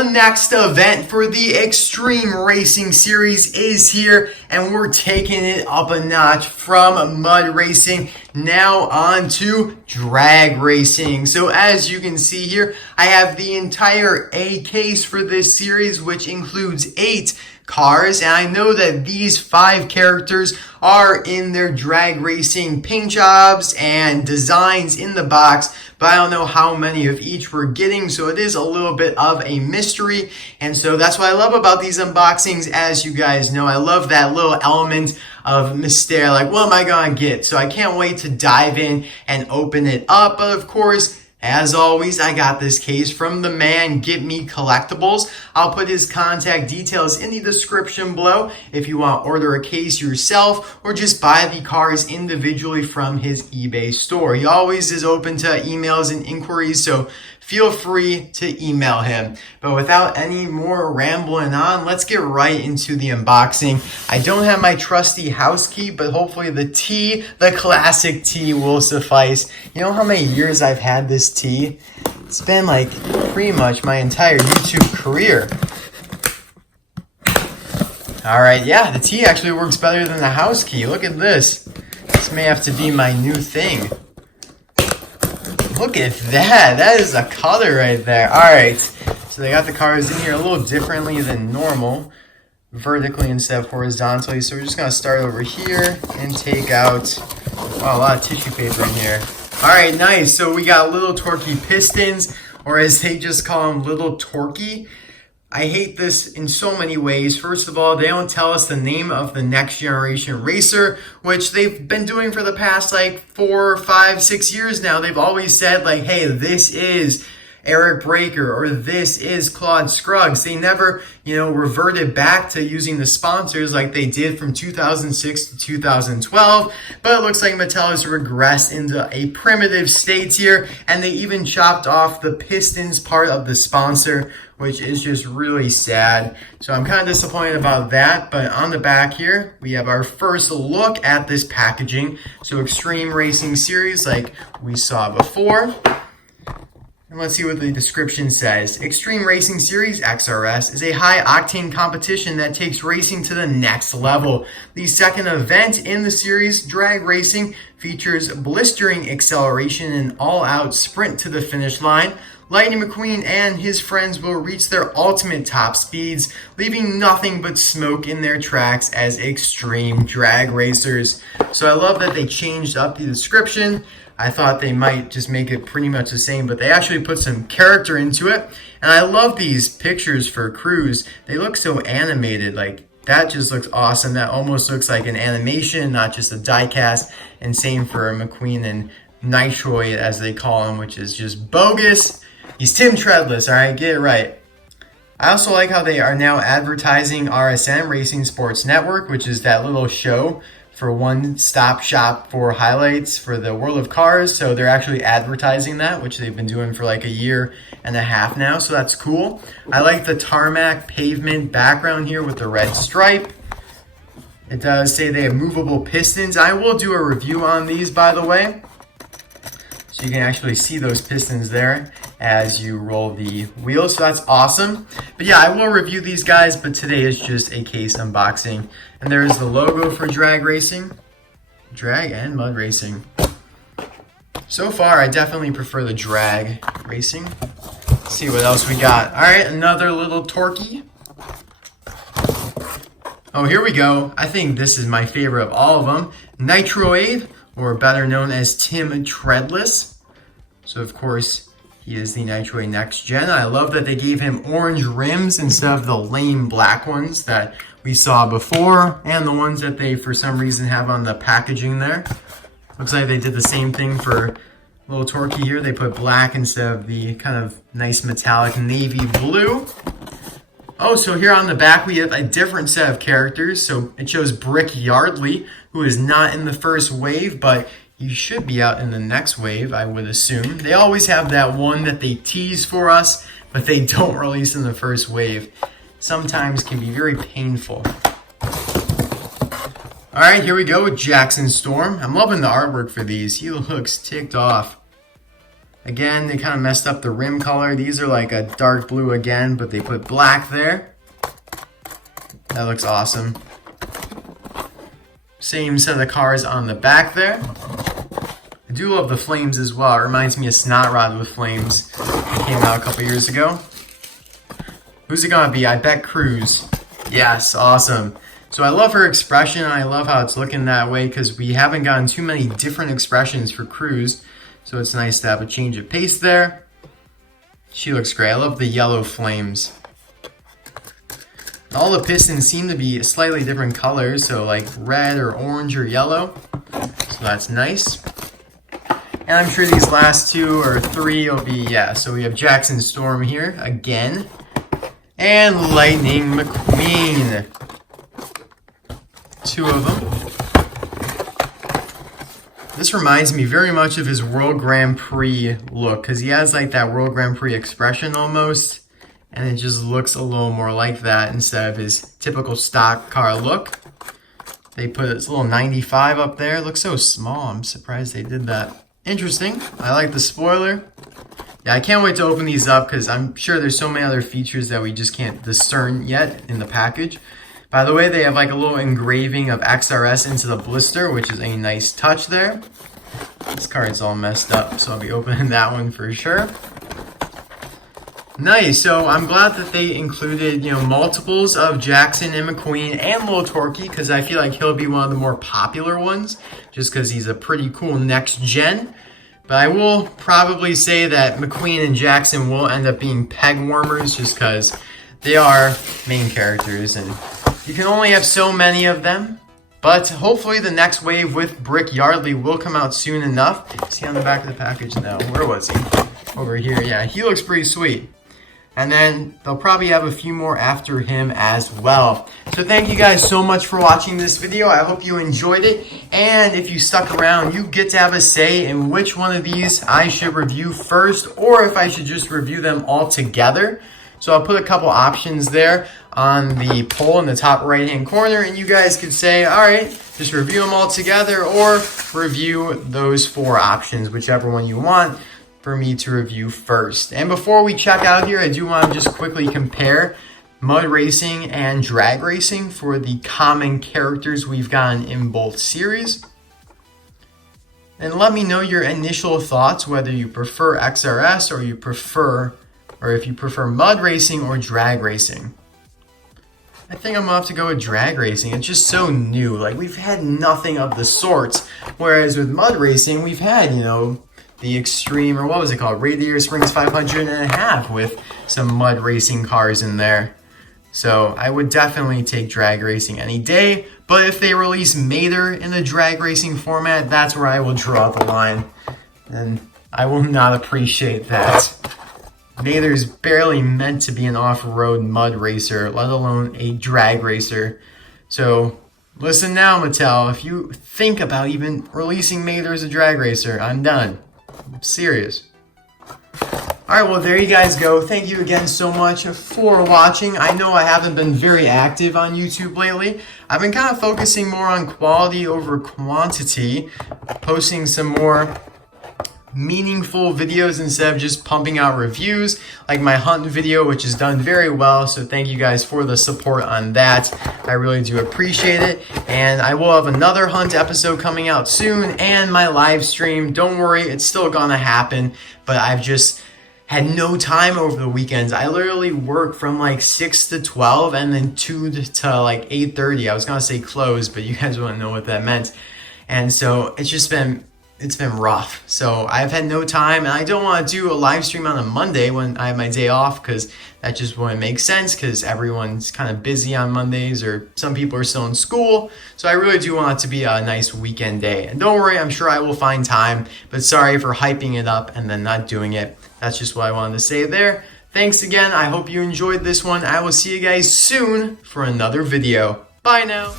The next event for the Xtreme Racing Series is here, and we're taking it up a notch from mud racing now on to drag racing. So as you can see here, I have the entire A case for this series, which includes 8 cars, and I know that these 5 characters are in their drag racing paint jobs and designs in the box, but I don't know how many of each we're getting, so it is a little bit of a mystery. And so that's what I love about these unboxings. As you guys know, I love that little element of mystery, like what am I gonna get? So I can't wait to dive in and open it up. But of course, as always, I got this case from the man GetMeCollectibles. I'll put his contact details in the description below if you want to order a case yourself or just buy the cars individually from his eBay store. He always is open to emails and inquiries, so feel free to email him. But without any more rambling on, let's get right into the unboxing. I don't have my trusty house key, but hopefully the T, the classic T, will suffice. You know how many years I've had this T? It's been like pretty much my entire YouTube career. Alright, yeah, the T actually works better than the house key. Look at this. This may have to be my new thing. Look at that. That is a color right there. Alright, so they got the cars in here a little differently than normal. Vertically instead of horizontally. So we're just going to start over here and take out a lot of tissue paper in here. Alright, nice. So we got Lil Torquey Pistons, or as they just call him, Lil Torquey. I hate this in so many ways. First of all, they don't tell us the name of the next generation racer, which they've been doing for the past like 4, 5, 6 years now. They've always said like, hey, this is Eric Breaker or this is Claude Scruggs. They never, reverted back to using the sponsors like they did from 2006 to 2012. But it looks like Mattel has regressed into a primitive state here, and they even chopped off the Pistons part of the sponsor, which is just really sad. So I'm kind of disappointed about that. But on the back here, we have our first look at this packaging. So Xtreme Racing Series, like we saw before. And let's see what the description says. Xtreme Racing Series, XRS, is a high-octane competition that takes racing to the next level. The second event in the series, Drag Racing, features blistering acceleration and all-out sprint to the finish line. Lightning McQueen and his friends will reach their ultimate top speeds, leaving nothing but smoke in their tracks as extreme drag racers. So I love that they changed up the description. I thought they might just make it pretty much the same, but they actually put some character into it. And I love these pictures for Cruz. They look so animated, like that just looks awesome. That almost looks like an animation, not just a die cast. And same for McQueen and Nitroade, as they call him, which is just bogus. He's Tim Treadless, alright, get it right. I also like how they are now advertising RSN, Racing Sports Network, which is that little show for one-stop shop for highlights for the world of cars. So they're actually advertising that, which they've been doing for like a year and a half now. So that's cool. I like the tarmac pavement background here with the red stripe. It does say they have movable pistons. I will do a review on these, by the way. So you can actually see those pistons there as you roll the wheels. So that's awesome. But yeah, I will review these guys, but today is just a case unboxing. And there's the logo for drag racing, drag and mud racing. So far, I definitely prefer the drag racing. Let's see what else we got. All right, another Lil Torquey. Oh, here we go. I think this is my favorite of all of them. Nitroade, or better known as Tim Treadless. So of course, he is the Nitroade Next Gen. I love that they gave him orange rims instead of the lame black ones that we saw before, and the ones that they, for some reason, have on the packaging there. Looks like they did the same thing for Lil Torquey here. They put black instead of the kind of nice metallic navy blue. Oh, so here on the back, we have a different set of characters. So it shows Brick Yardley, who is not in the first wave, but he should be out in the next wave, I would assume. They always have that one that they tease for us, but they don't release in the first wave. Sometimes can be very painful. All right, here we go with Jackson Storm. I'm loving the artwork for these. He looks ticked off. Again, they kind of messed up the rim color. These are like a dark blue again, but they put black there. That looks awesome. Same set of cars on the back there. I do love the flames as well. It reminds me of Snot Rod with flames. It came out a couple years ago. Who's it gonna be? I bet Cruz. Yes, awesome. So I love her expression, and I love how it's looking that way because we haven't gotten too many different expressions for Cruz. So it's nice to have a change of pace there. She looks great. I love the yellow flames. All the Pistons seem to be slightly different colors, so like red or orange or yellow. So that's nice. And I'm sure these last 2 or 3 will be, yeah. So we have Jackson Storm here again. And Lightning McQueen. 2 of them. This reminds me very much of his World Grand Prix look, because he has like that World Grand Prix expression almost, and it just looks a little more like that instead of his typical stock car look. They put this little 95 up there. It looks so small. I'm surprised they did that. Interesting. I like the spoiler. Yeah, I can't wait to open these up because I'm sure there's so many other features that we just can't discern yet in the package. By the way, they have like a little engraving of XRS into the blister, which is a nice touch there. This card's all messed up, so I'll be opening that one for sure. Nice, so I'm glad that they included, multiples of Jackson and McQueen and Lil Torquey, because I feel like he'll be one of the more popular ones, just because he's a pretty cool next gen. But I will probably say that McQueen and Jackson will end up being peg warmers, just because they are main characters, and you can only have so many of them. But hopefully the next wave with Brick Yardley will come out soon enough. See on the back of the package now. Where was he? Over here. Yeah, he looks pretty sweet. And then they'll probably have a few more after him as well. So thank you guys so much for watching this video. I hope you enjoyed it. And if you stuck around, you get to have a say in which one of these I should review first, or if I should just review them all together. So I'll put a couple options there on the poll in the top right hand corner, and you guys could say, all right, just review them all together or review those 4 options, whichever one you want for me to review first. And before we check out here, I do want to just quickly compare Mud Racing and Drag Racing for the common characters we've gotten in both series. And let me know your initial thoughts, whether you prefer XRS or if you prefer Mud Racing or Drag Racing. I think I'm gonna have to go with Drag Racing. It's just so new. Like, we've had nothing of the sorts. Whereas with Mud Racing, we've had, the Extreme, or what was it called? Radiator Springs 500.5 with some Mud Racing cars in there. So I would definitely take Drag Racing any day. But if they release Mater in the Drag Racing format, that's where I will draw the line. And I will not appreciate that. Mater's barely meant to be an off-road mud racer, let alone a drag racer. So listen now, Mattel. If you think about even releasing Mater as a drag racer, I'm done. I'm serious. Alright, well, there you guys go. Thank you again so much for watching. I know I haven't been very active on YouTube lately. I've been kind of focusing more on quality over quantity, posting some more meaningful videos instead of just pumping out reviews, like my hunt video, which is done very well. So thank you guys for the support on that. I really do appreciate it. And I will have another hunt episode coming out soon, and my live stream. Don't worry, it's still gonna happen, but I've just had no time over the weekends. I literally work from like 6 to 12 and then 2 to like 8:30. I was gonna say close, but you guys wouldn't know what that meant. And so it's been rough. So I've had no time, and I don't want to do a live stream on a Monday when I have my day off, because that just wouldn't make sense, because everyone's kind of busy on Mondays, or some people are still in school. So I really do want it to be a nice weekend day. And don't worry, I'm sure I will find time, but sorry for hyping it up and then not doing it. That's just what I wanted to say there. Thanks again. I hope you enjoyed this one. I will see you guys soon for another video. Bye now.